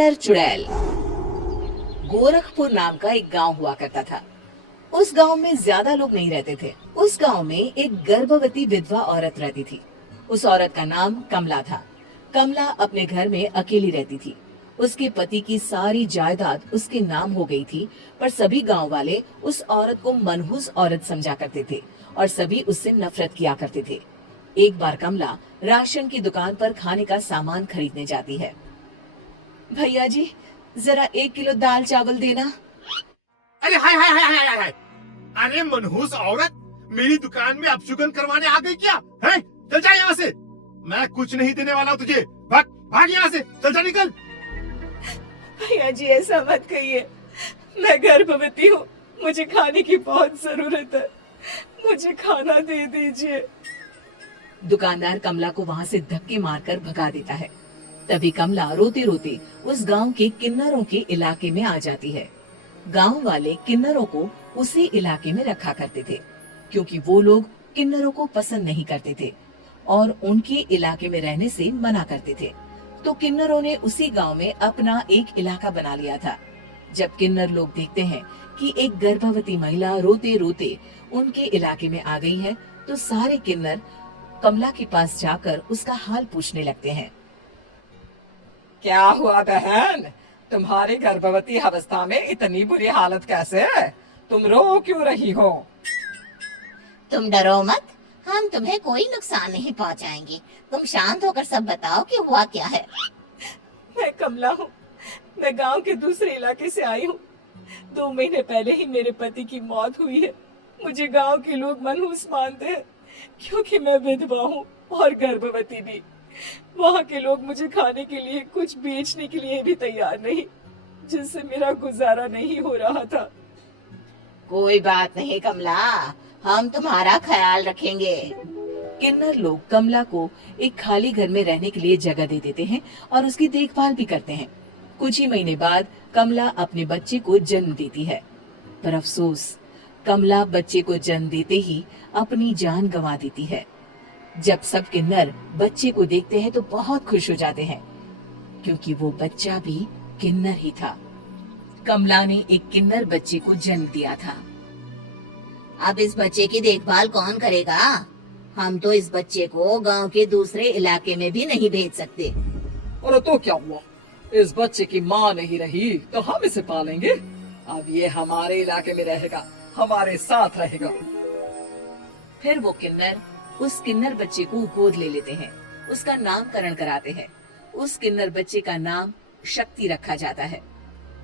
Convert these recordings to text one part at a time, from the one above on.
चुड़ैल। गोरखपुर नाम का एक गांव हुआ करता था। उस गांव में ज्यादा लोग नहीं रहते थे। उस गांव में एक गर्भवती विधवा औरत रहती थी। उस औरत का नाम कमला था। कमला अपने घर में अकेली रहती थी। उसके पति की सारी जायदाद उसके नाम हो गई थी, पर सभी गांव वाले उस औरत को मनहूस औरत समझा करते थे और सभी उससे नफरत किया करते थे। एक बार कमला राशन की दुकान पर खाने का सामान खरीदने जाती है। भैया जी, जरा 1 किलो दाल चावल देना। अरे हाय हाय हाय हाय हाय! अरे मनहूस औरत, मेरी दुकान में अपशुगन करवाने आ गई क्या? है? चल जा यहाँ से। मैं कुछ नहीं देने वाला तुझे। भाग भाग यहाँ से, चल जा, निकल। भैया जी, ऐसा मत कहिए। मैं गर्भवती हूँ, मुझे खाने की बहुत जरूरत है। मुझे खाना दे दीजिए। दुकानदार कमला को वहाँ से धक्के मारकर भगा देता है। तभी कमला रोते रोते उस गांव के किन्नरों के इलाके में आ जाती है। गांव वाले किन्नरों को उसी इलाके में रखा करते थे, क्योंकि वो लोग किन्नरों को पसंद नहीं करते थे और उनके इलाके में रहने से मना करते थे। तो किन्नरों ने उसी गांव में अपना एक इलाका बना लिया था। जब किन्नर लोग देखते हैं कि एक गर्भवती महिला रोते रोते उनके इलाके में आ गई है, तो सारे किन्नर कमला के पास जाकर उसका हाल पूछने लगते हैं। क्या हुआ बहन, तुम्हारी गर्भवती अवस्था में इतनी बुरी हालत कैसे है? तुम रो क्यों रही हो? तुम डरो मत, हम तुम्हें कोई नुकसान नहीं पहुंचाएंगे। तुम शांत होकर सब बताओ कि हुआ क्या है। मैं कमला हूँ। मैं गांव के दूसरे इलाके से आई हूँ। 2 महीने पहले ही मेरे पति की मौत हुई है। मुझे गांव के लोग मनहूस मानते हैं, क्योंकि मैं विधवा हूँ और गर्भवती भी। वहाँ के लोग मुझे खाने के लिए कुछ बेचने के लिए भी तैयार नहीं, जिससे मेरा गुजारा नहीं हो रहा था। कोई बात नहीं कमला, हम तुम्हारा ख्याल रखेंगे। किन्नर लोग कमला को एक खाली घर में रहने के लिए जगह दे देते हैं और उसकी देखभाल भी करते हैं। कुछ ही महीने बाद कमला अपने बच्चे को जन्म देती है, पर अफसोस, कमला बच्चे को जन्म देते ही अपनी जान गंवा देती है। जब सब किन्नर बच्चे को देखते हैं तो बहुत खुश हो जाते हैं, क्योंकि वो बच्चा भी किन्नर ही था। कमला ने एक किन्नर बच्चे को जन्म दिया था। अब इस बच्चे की देखभाल कौन करेगा? हम तो इस बच्चे को गांव के दूसरे इलाके में भी नहीं भेज सकते। और तो क्या हुआ, इस बच्चे की माँ नहीं रही तो हम इसे पालेंगे। अब ये हमारे इलाके में रहेगा, हमारे साथ रहेगा। फिर वो किन्नर उस किन्नर बच्चे को गोद ले लेते हैं, उसका नामकरण कराते हैं। उस किन्नर बच्चे का नाम शक्ति रखा जाता है।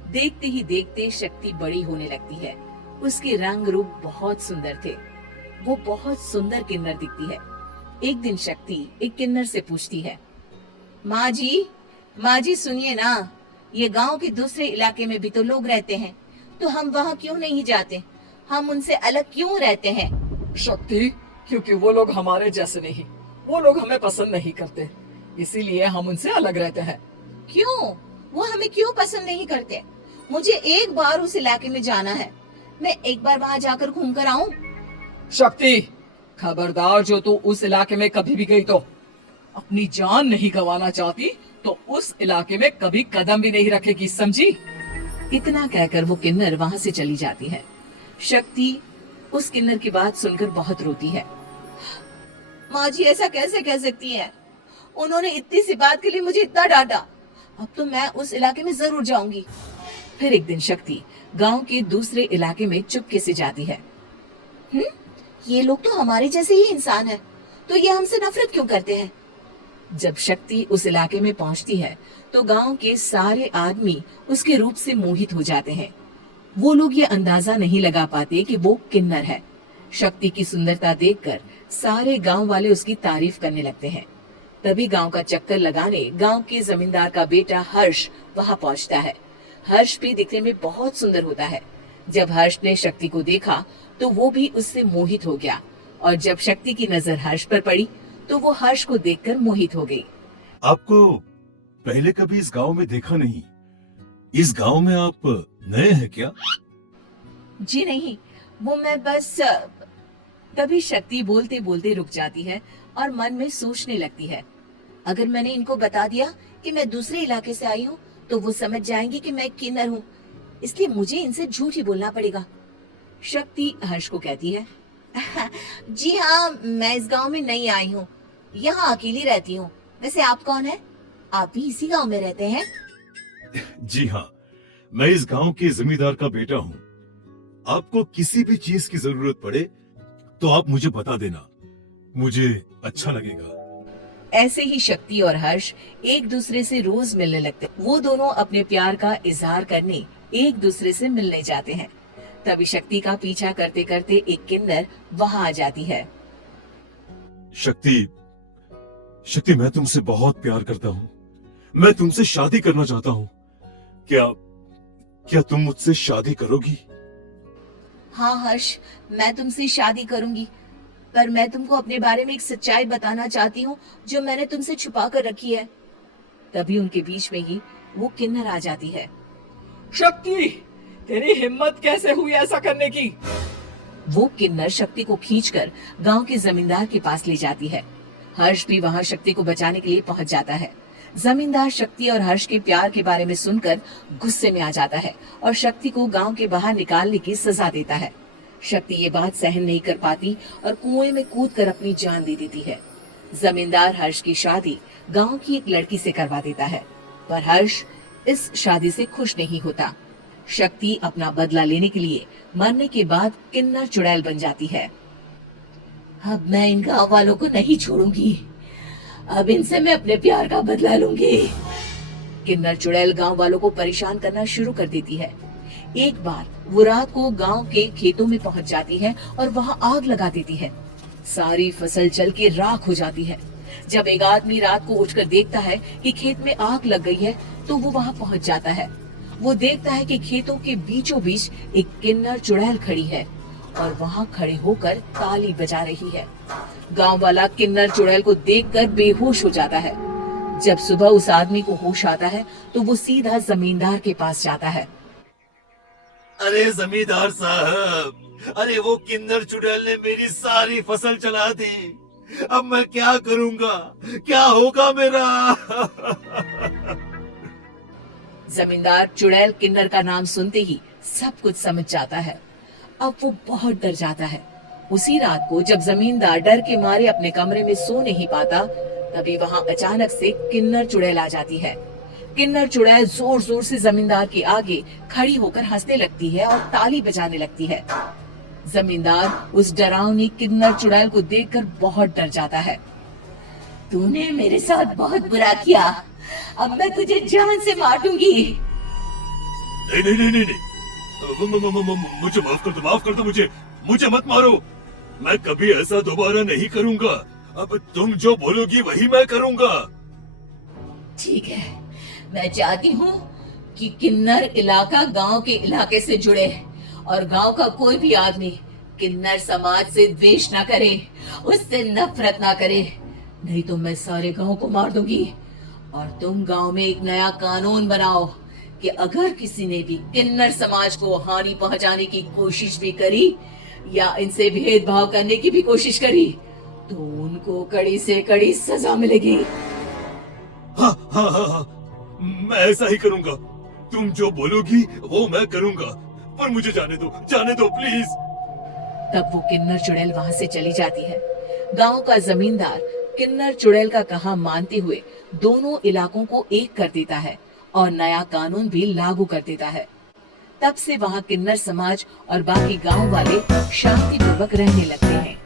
देखते ही देखते शक्ति बड़ी होने लगती है। उसके रंग रूप बहुत सुंदर थे। वो बहुत सुंदर किन्नर दिखती है। एक दिन शक्ति एक किन्नर से पूछती है, माँ जी सुनिए ना, ये गांव के दूसरे इलाके में भी तो लोग रहते हैं, तो हम वहाँ क्यों नहीं जाते? हम उनसे अलग क्यों रहते हैं? शक्ति, क्योंकि वो लोग हमारे जैसे नहीं, वो लोग हमें पसंद नहीं करते, इसीलिए हम उनसे अलग रहते हैं। क्यों? वो हमें क्यों पसंद नहीं करते? मुझे एक बार उस इलाके में जाना है। मैं एक बार वहाँ जाकर घूम कर आऊँ। शक्ति, खबरदार, जो तू उस इलाके में कभी भी गई तो अपनी जान नहीं गंवाना चाहती तो उस इलाके में कभी कदम भी नहीं रखेगी, समझी? इतना कहकर वो किन्नर वहाँ से चली जाती है। शक्ति उस किन्नर की बात सुनकर बहुत रोती है। माँ जी, ऐसा कैसे कह सकती हैं? उन्होंने इतनी सी बात के लिए मुझे इतना डांटा। अब तो मैं उस इलाके में जरूर जाऊंगी। फिर एक दिन शक्ति गांव के दूसरे इलाके में चुपके से जाती है। ये लोग तो हमारे जैसे ही इंसान हैं, तो ये हमसे नफरत क्यों करते हैं? जब शक्ति उस इलाके में पहुंचती है तो गांव के सारे आदमी उसके रूप से मोहित हो जाते हैं। वो लोग ये अंदाजा नहीं लगा पाते कि वो किन्नर है। शक्ति की सुंदरता देखकर सारे गांव वाले उसकी तारीफ करने लगते हैं। तभी गांव का चक्कर लगाने गांव के जमींदार का बेटा हर्ष वहां पहुंचता है। हर्ष भी दिखने में बहुत सुंदर होता है। जब हर्ष ने शक्ति को देखा तो वो भी उससे मोहित हो गया, और जब शक्ति की नजर हर्ष पर पड़ी तो वो हर्ष को देखकर मोहित हो गई। आपको पहले कभी इस गांव में देखा नहीं। इस गांव में आप नए हैं क्या? जी नहीं, वो मैं बस। तभी शक्ति बोलते बोलते रुक जाती है और मन में सोचने लगती है, अगर मैंने इनको बता दिया कि मैं दूसरे इलाके से आई हूँ तो वो समझ जाएंगे कि मैं किन्नर हूँ, इसलिए मुझे इनसे झूठ ही बोलना पड़ेगा। शक्ति हर्ष को कहती है, जी हाँ, मैं इस गांव में नई आई हूँ, यहाँ अकेली रहती हूँ। वैसे आप कौन है? आप भी इसी गांव में रहते हैं? जी हाँ, मैं इस गांव के जमींदार का बेटा हूँ। आपको किसी भी चीज की जरूरत पड़े तो आप मुझे बता देना, मुझे अच्छा लगेगा। ऐसे ही शक्ति और हर्ष एक दूसरे से रोज मिलने लगते। वो दोनों अपने प्यार का इजहार करने एक दूसरे से मिलने जाते हैं। तभी शक्ति का पीछा करते करते एक किन्नर वहां आ जाती है। शक्ति, शक्ति, मैं तुमसे बहुत प्यार करता हूँ। मैं तुमसे शादी करना चाहता हूँ। क्या तुम मुझसे शादी करोगी? हाँ हर्ष, मैं तुमसे शादी करूंगी, पर मैं तुमको अपने बारे में एक सच्चाई बताना चाहती हूँ जो मैंने तुमसे छुपा कर रखी है। तभी उनके बीच में ही वो किन्नर आ जाती है। शक्ति, तेरी हिम्मत कैसे हुई ऐसा करने की? वो किन्नर शक्ति को खींचकर गांव के जमींदार के पास ले जाती है। हर्ष भी वहां शक्ति को बचाने के लिए पहुंच जाता है। जमींदार शक्ति और हर्ष के प्यार के बारे में सुनकर गुस्से में आ जाता है और शक्ति को गांव के बाहर निकालने की सजा देता है। शक्ति ये बात सहन नहीं कर पाती और कुएं में कूदकर अपनी जान दे देती है। जमींदार हर्ष की शादी गांव की एक लड़की से करवा देता है, पर हर्ष इस शादी से खुश नहीं होता। शक्ति अपना बदला लेने के लिए मरने के बाद किन्नर चुड़ैल बन जाती है। अब मैं इन गांव वालों को नहीं छोड़ूंगी, अब इनसे मैं अपने प्यार का बदला लूंगी। किन्नर चुड़ैल गांव वालों को परेशान करना शुरू कर देती है। एक बार वो रात को गांव के खेतों में पहुंच जाती है और वहां आग लगा देती है। सारी फसल जल के राख हो जाती है। जब एक आदमी रात को उठकर देखता है कि खेत में आग लग गई है, तो वो वहां पहुंच जाता है। वो देखता है कि खेतों के बीचों बीच एक किन्नर चुड़ैल खड़ी है और वहां खड़े होकर ताली बजा रही है। गांव वाला किन्नर चुड़ैल को देखकर बेहोश हो जाता है। जब सुबह उस आदमी को होश आता है तो वो सीधा जमींदार के पास जाता है। अरे जमींदार साहब, अरे वो किन्नर चुड़ैल ने मेरी सारी फसल चला दी। अब मैं क्या करूंगा? क्या होगा मेरा? जमींदार चुड़ैल किन्नर का नाम सुनते ही सब कुछ समझ जाता है। अब वो बहुत डर जाता है। उसी रात को जब जमींदार डर के मारे अपने कमरे में सो नहीं पाता, तभी वहां अचानक से किन्नर चुड़ैल आ जाती है। किन्नर चुड़ैल जोर जोर से जमींदार के आगे खड़ी होकर हंसने लगती है और ताली बजाने लगती है। जमींदार उस डरावनी किन्नर चुड़ैल को देखकर बहुत डर जाता है। तूने मेरे साथ बहुत बुरा किया, अब मैं तुझे जान से मार दूंगी। नहीं नहीं नहीं नहीं, मुझे माफ कर दो, मुझे मत मारो। मैं कभी ऐसा दोबारा नहीं करूंगा। अब तुम जो बोलोगी वही मैं करूंगा। ठीक है, मैं चाहती हूँ कि किन्नर इलाका गांव के इलाके से जुड़े और गांव का कोई भी आदमी किन्नर समाज से द्वेष ना करे, उससे नफरत ना करे, नहीं तो मैं सारे गांव को मार दूंगी। और तुम गांव में एक नया कानून बनाओ कि अगर किसी ने भी किन्नर समाज को हानि पहुंचाने की कोशिश भी करी या इनसे भेदभाव करने की भी कोशिश करी, तो उनको कड़ी से कड़ी सजा मिलेगी। हाँ हाँ हाँ हाँ, मैं ऐसा ही करूंगा। तुम जो बोलोगी वो मैं करूंगा, पर मुझे जाने दो प्लीज। तब वो किन्नर चुड़ैल वहां से चली जाती है। गांव का जमींदार किन्नर चुड़ैल का कहा मानते हुए दोनों इलाकों को एक कर देता है और नया कानून भी लागू कर देता है। तब से वहां किन्नर समाज और बाकी गांव वाले शांतिपूर्वक रहने लगते हैं।